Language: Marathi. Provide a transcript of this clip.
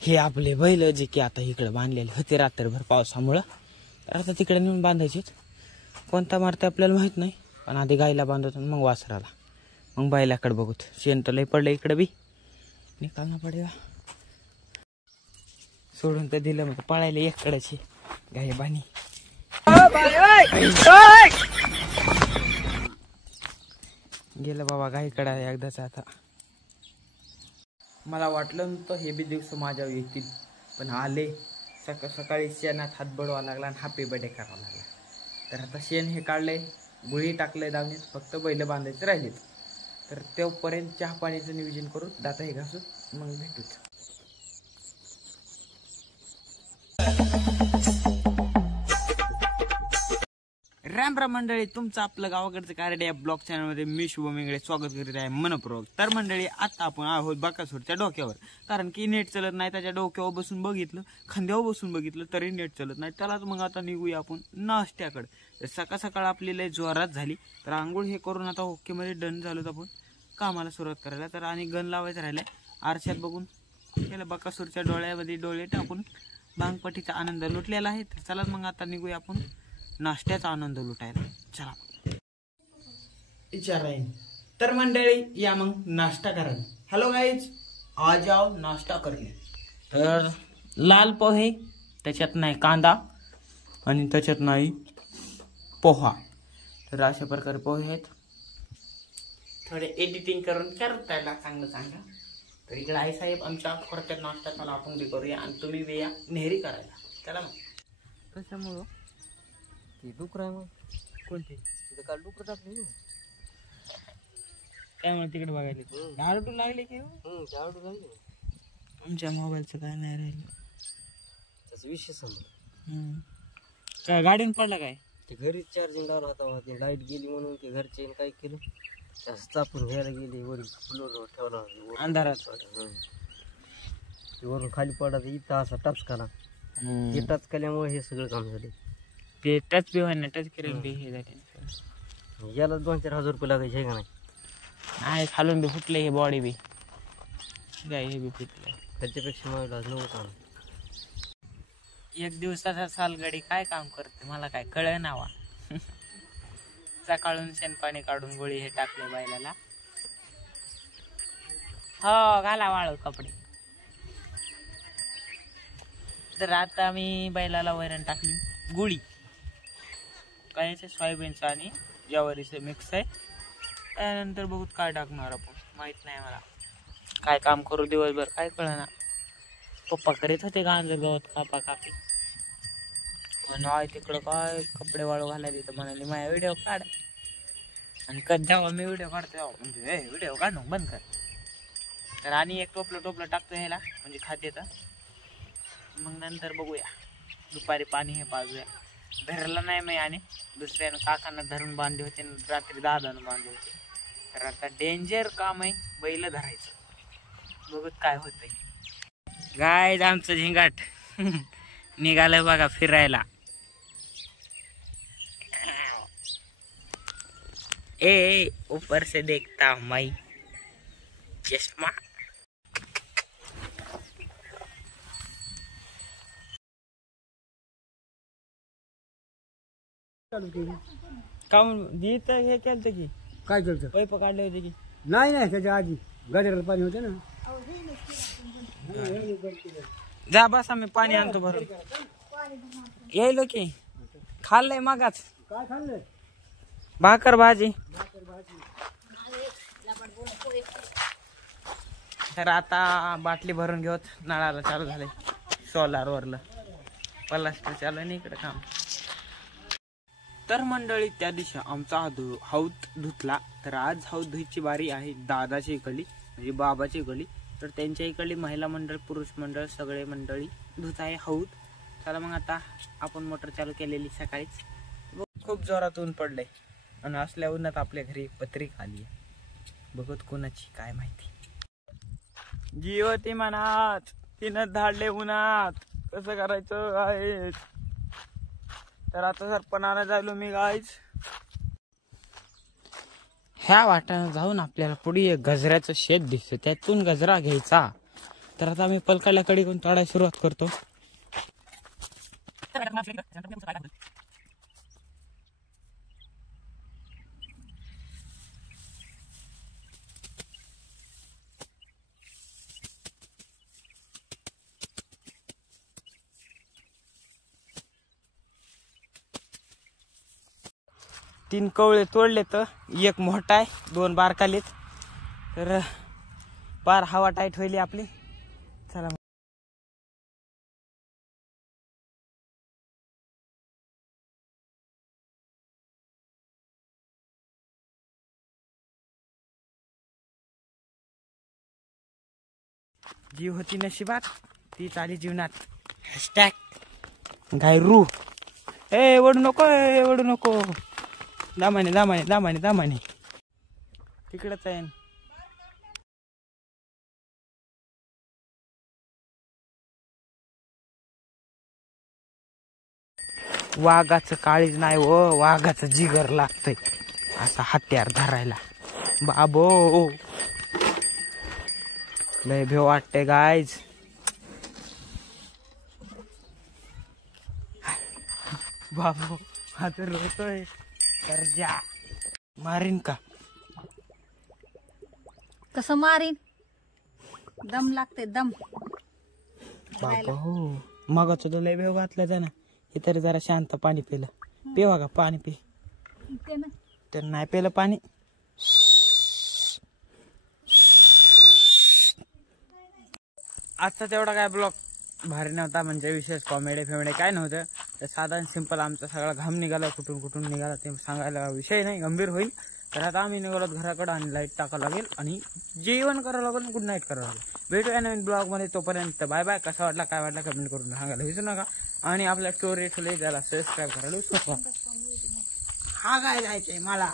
हे आपले बैल जे की आता इकडे बांधलेले होते रात्रभर पावसामुळं, तर आता तिकडे नेऊन बांधायचे. कोणता मारते आपल्याला माहित नाही, पण आधी गायला बांधतो मग वासराला, मग बैलाकडे बघूत. शेण तर लय पडलं इकडे बी, निकालना पडेगा. सोडून तर दिलं मग पळायला एककडेची गाय बाणी. गेलं बाबा गायकडा एकदाच. आता मला वाटलं नव्हतं हे बी दिवस माझ्यावर येतील, पण आले. सकाळी शेणात हात बडवा लागला आणि हापे बडे करावा लागला. तर आता शेण हे काढले, गुळी टाकले दावणीत, फक्त बैल बांधायचे राहिलेत. तर तेवपर्यंत चहा पाणीचं नियोजन करून दाता हे घासून मग भेटूच. राम राम मंडळी, तुमचं आपलं गावाकडचं कार्ड या ब्लॉग चॅनलमध्ये मी शुभम इंगळे स्वागत करीत आहे मनपूर्वक. तर मंडळी, आता आपण आहोत बकासूरच्या डोक्यावर, कारण की नेट चलत नाही. त्याच्या डोक्यावर बसून बघितलं, खांद्यावर बसून बघितलं, तरी नेट चलत नाही. त्यालाच मग आता निघूया आपण नाश्त्याकडे. सकाळ सकाळ आपली लय जोरात झाली, तर आंघोळ हे करून आता ओकेमध्ये डन झालो आपण कामाला सुरुवात करायला. तर आणि गण लावायचं राहिलंय. आरशात बघून केलं बकासूरच्या डोळ्यामध्ये डोळे टाकून भांगपट्टीचा आनंद लुटलेला आहे. तर चला मग आता निघूया आपण नाश्त्याचा आनंद लुटायला. चला विचार आहे. तर मंडळी या मग नाश्ता करायला. हॅलो गाईज, आज जाओ नाश्ता करणे. तर लाल पोहे, त्याच्यात नाही कांदा आणि त्याच्यात नाही पोहा. तर अशा प्रकारे पोहे आहेत. थोडे एडिटिंग करून करतायला चांगलं. तर इकडे आई साहेब आमच्या करतात नाश्ता. चला आपण बी करूया आणि तुम्ही बी या नेहरी करायला. चला मग. कशामुळं ती डुकर आहे. मग कोणते तिथे काल डुकर टाकली. त्यामुळे तिकडे बघायला झाडू लागले की झाडू लागले. आमच्या मोबाईलचं काय नाही राहिलं त्याचा विषय समजा. काय गाडीन पडला काय? ते घरी चार्जिंग लावला होता, ते लाईट गेली म्हणून ते घरचे काय केलं, चापून घ्यायला गेले. वरून फ्लोर ठेवला अंधारात. ते वरून खाली पडला, इथं असा टचकाला. ते टचकाल्यामुळे हे सगळं काम झाले. ते टच बी व्हायला टच करेल बी हे झाले. याला 2-4 हजार रुपये लागायचे आहे का नाही? नाही, खालून बी फुटले हे बॉडी बी काय, हे बी फुटले. त्याच्यापेक्षा मला नव्हतं. एक दिवसाचा सालगाडी काय काम करते मला काय कळ नावा. सकाळून शेणपाणी काढून गोळी हे टाकले बैलाला. हो, घाला वाळू कपडे. तर आता मी बैलाला वैरण टाकली गुळी. काय सोयाबीनचं आणि ज्वारीचं मिक्स आहे. त्यानंतर बघूत काय टाकणार आपण, माहित नाही मला. काय काम करू दिवसभर काय कळना. पप्पा करीत होते गांजर गवत कापी. आणि तिकडं काय कपडे वाळू घालायला तिथं म्हणाले माझ्या व्हिडिओ काढ. आणि जेव्हा मी व्हिडिओ काढतो म्हणजे व्हिडिओ काढून बंद कर. तर आणि एक टोपलं टाकतो ह्याला, म्हणजे खाते. तर मग नंतर बघूया. दुपारी पाणी हे पाजूया. धरलं नाही मी, आणि दुसऱ्यानं काकांना धरून बांधले होते, रात्री दादानं बांधले होते. तर आता डेंजर काम आहे बैल धरायचं. बघत काय होतंय. गाय आमचं झिंगाट निघालं बघा फिरायला. ए ऊपर से देखता मैं चश्मा. काऊन हे केलं की काय करतं? पैप काढले होते की नाही, त्याच्या आधी गजराला पाणी होते ना. जा बस, आम्ही पाणी आणतो भरून. येईल की खाल्लंय मागाच. काय खाल्लंय? भाकर भाजी. तर आता बाटली भरून घेऊत. नळाला चालू झाले सोलार वरलं प्लास्टर चालू आहे इकडे काम. तर मंडळी, त्या दिवशी आमचा हौद धुतला. तर आज हौद धुईची बारी आहे दादाची इकडली, म्हणजे बाबाची इकडली. तर त्यांच्या इकडली महिला मंडळ, पुरुष मंडळ, सगळे मंडळी धुत आहे हौद. चला मग आता आपण मोटर चालू केलेली सकाळीच. खूप जोरात ऊन पडलंय, आणि असल्या उन्हात आपल्या घरी पत्रिका आली आहे. बघत कोणाची काय माहिती. जी होती मनात तिनं धाडले उन्हात, कसं करायचं आहे. तर आता सरपणाला झालो मी गाईच. ह्या वाटानं जाऊन आपल्याला पुढे एक गजऱ्याचं शेत दिसतं, त्यातून गजरा घ्यायचा तर आता आम्ही पलकाडला कडी करून तोडायला सुरुवात करतो. तीन कवळे तोडले तर एक मोठा आहे, 2 बारकालीत. तर पार हवा टाईट होईल आपली. चला जीव होती नशिबात ती चाली जीवनात. #गायरू. ओढू नको, ओढू नको. दामाने दामाने दामाने दामाने तिकडच आहे. वाघाचं काळीज नाही व वाघाचं जिगर लागतंय असा हत्यार धरायला. बाबो लय भेव वाटते गायज. बाबो आता रोतोय तर जा. मारीन का? कसं मारीन? दम लागते दम. बाबा हो मगाच तो लय भेव घातला जा ना. हे तरी जरा शांत पाणी पिलं. पिवा का पाणी पी. तर नाही पिलं पाणी. आजचा तेवढा काय ब्लॉग भारी नव्हता, म्हणजे विशेष कॉमेडी फेमेडी काय नव्हतं. तर साधारण सिंपल आमचा सगळा घाम निघाला, कुठून कुठून निघाला ते सांगायला विषय नाही, गंभीर होईल. तर आता आम्ही निघालो घराकडं आणि लाईट टाकावं लागेल आणि जेवण करावं लागेल, गुड नाईट करावं लागेल. भेटूया नवीन ब्लॉगमध्ये. तोपर्यंत बाय बाय. कसा वाटला काय वाटला कमेंट करून सांगायला विसरू नका. आणि आपल्या स्टोरी ठेवले त्याला सबस्क्राईब करायला विसरू नका. हा काय जायचंय मला.